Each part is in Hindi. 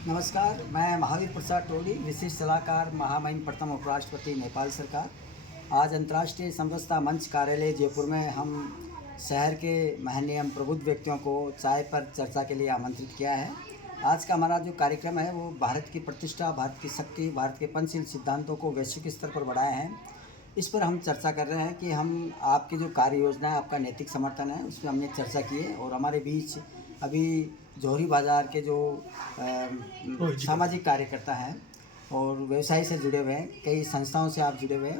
नमस्कार, मैं महावीर प्रसाद टोडी, विशिष्ट सलाहकार महामहिम प्रथम उपराष्ट्रपति नेपाल सरकार। आज अंतर्राष्ट्रीय समरसता मंच कार्यालय जयपुर में हम शहर के महनीय एवं प्रबुद्ध व्यक्तियों को चाय पर चर्चा के लिए आमंत्रित किया है। आज का हमारा जो कार्यक्रम है वो भारत की प्रतिष्ठा, भारत की शक्ति, भारत के पंचशील सिद्धांतों को वैश्विक स्तर पर बढ़ाए हैं। इस पर हम चर्चा कर रहे हैं कि हम आपकी जो कार्य योजना है, आपका नैतिक समर्थन है, उस पर हमने चर्चा की है। और हमारे बीच अभी जौहरी बाज़ार के जो सामाजिक कार्यकर्ता हैं और व्यवसाय से जुड़े हुए हैं, कई संस्थाओं से आप जुड़े हुए हैं,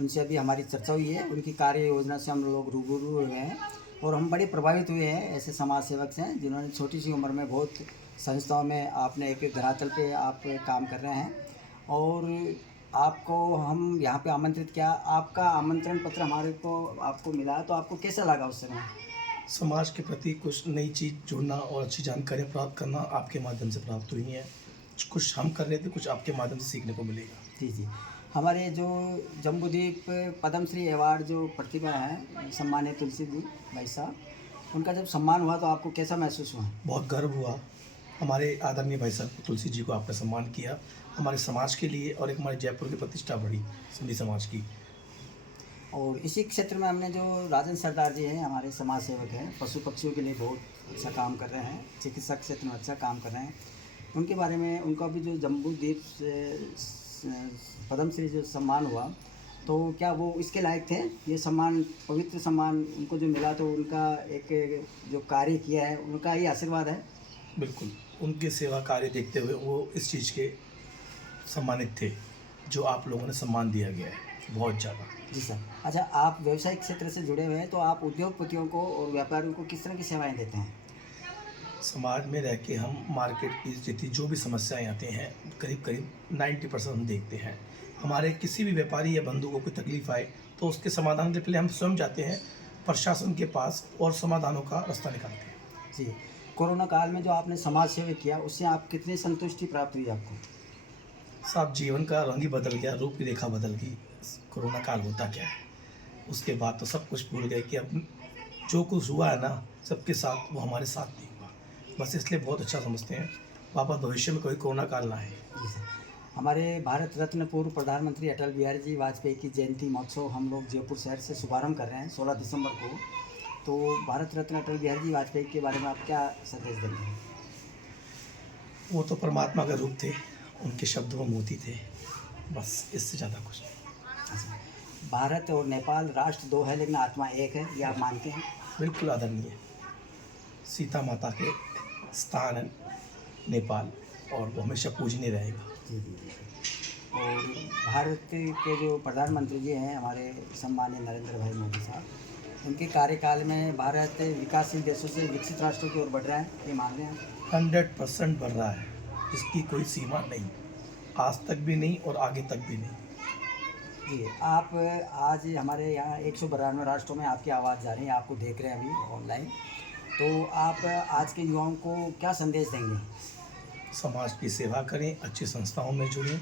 उनसे अभी हमारी चर्चा हुई है। उनकी कार्य योजना से हम लोग रूबरू हुए हैं और हम बड़े प्रभावित हुए हैं। ऐसे समाज सेवक हैं जिन्होंने छोटी सी उम्र में बहुत संस्थाओं में आपने एक धरातल पे आप काम कर रहे हैं और आपको हम यहाँ पे आमंत्रित किया। आपका आमंत्रण पत्र हमारे को आपको मिला तो आपको कैसा लगा उस समय? समाज के प्रति कुछ नई चीज़ जोड़ना और अच्छी जानकारियाँ प्राप्त करना आपके माध्यम से प्राप्त हुई हैं। कुछ हम कर रहे थे, कुछ आपके माध्यम से सीखने को मिलेगा। जी। हमारे जो जम्बूद्वीप पद्मश्री अवार्ड जो प्रतिभा है, सम्मानित तुलसी जी भाई साहब, उनका जब सम्मान हुआ तो आपको कैसा महसूस हुआ? बहुत गर्व हुआ। हमारे आदरणीय भाई साहब तुलसी जी को आपने सम्मान किया हमारे समाज के लिए और एक हमारे जयपुर की प्रतिष्ठा बढ़ी सिंधी समाज की। और इसी क्षेत्र में हमने जो राजन सरदार जी हैं, हमारे समाज सेवक हैं, पशु पक्षियों के लिए बहुत अच्छा काम कर रहे हैं, चिकित्सक क्षेत्र में अच्छा काम कर रहे हैं। उनके बारे में, उनका भी जो जम्बूद्वीप से पद्मश्री जो सम्मान हुआ, तो क्या वो इसके लायक थे? ये सम्मान, पवित्र सम्मान उनको जो मिला, तो उनका एक जो कार्य किया है उनका ही आशीर्वाद है? बिल्कुल, उनके सेवा कार्य देखते हुए वो इस चीज़ के सम्मानित थे जो आप लोगों ने सम्मान दिया गया है, बहुत ज़्यादा। जी सर। अच्छा, आप व्यवसायिक क्षेत्र से जुड़े हुए हैं, तो आप उद्योगपतियों को और व्यापारियों को किस तरह की सेवाएं देते हैं? समाज में रह के हम मार्केट की स्थिति जो भी समस्याएं आती हैं करीब 90% हम देखते हैं। हमारे किसी भी व्यापारी या बंधु को कोई तकलीफ आए तो उसके समाधान के लिए हम स्वयं जाते हैं प्रशासन के पास और समाधानों का रास्ता निकालते हैं। जी। कोरोना काल में जो आपने समाज सेवा किया, उससे आप कितनी संतुष्टि प्राप्त हुई आपको? साहब, जीवन का रंग ही बदल गया, रूप रेखा बदल गई। कोरोना काल होता क्या है, उसके बाद तो सब कुछ भूल गए कि अब जो कुछ हुआ है ना सबके साथ, वो हमारे साथ नहीं हुआ। बस इसलिए बहुत अच्छा समझते हैं, वापस भविष्य में कोई कोरोना काल ना आए। जी सर। हमारे भारत रत्न पूर्व प्रधानमंत्री अटल बिहारी जी वाजपेयी की जयंती महोत्सव हम लोग जयपुर शहर से शुभारंभ कर रहे हैं 16 दिसंबर को। तो भारत रत्न अटल बिहारी जी वाजपेयी के बारे में आप क्या संदेश देंगे? वो तो परमात्मा का रूप थे, उनके शब्दों में मोती थे, बस इससे ज़्यादा कुछ नहीं। अच्छा, भारत और नेपाल राष्ट्र दो है लेकिन आत्मा एक है, ये आप मानते हैं? बिल्कुल आदरणीय। सीता माता के स्थान है नेपाल और वो हमेशा पूजनीय रहेगा। जी। और भारत के जो प्रधानमंत्री जी हैं हमारे सम्माननीय नरेंद्र भाई मोदी साहब, उनके कार्यकाल में भारत विकासशील देशों से विकसित राष्ट्रों की ओर बढ़ रहा है, ये मान रहे हैं? 100% बढ़ रहा है, इसकी कोई सीमा नहीं, आज तक भी नहीं और आगे तक भी नहीं। जी। आप आज हमारे यहाँ 192 राष्ट्रों में आपकी आवाज़ जा रही है, आपको देख रहे हैं अभी ऑनलाइन, तो आप आज के युवाओं को क्या संदेश देंगे? समाज की सेवा करें, अच्छी संस्थाओं में जुड़ें,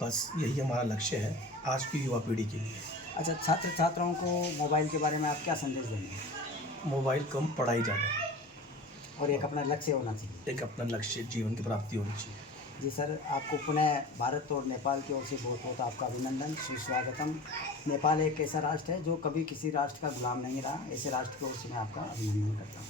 बस यही हमारा लक्ष्य है आज की युवा पीढ़ी के लिए। अच्छा, छात्र छात्राओं को मोबाइल के बारे में आप क्या संदेश देंगे? मोबाइल कम, पढ़ाई ज़्यादा, और एक अपना लक्ष्य होना चाहिए। एक अपना लक्ष्य जीवन की प्राप्ति होनी चाहिए। जी सर, आपको पुनः भारत और नेपाल की ओर से बहुत बहुत आपका अभिनंदन, सुस्वागतम। नेपाल एक ऐसा राष्ट्र है जो कभी किसी राष्ट्र का गुलाम नहीं रहा, ऐसे राष्ट्र की ओर से मैं आपका अभिनंदन करता हूँ।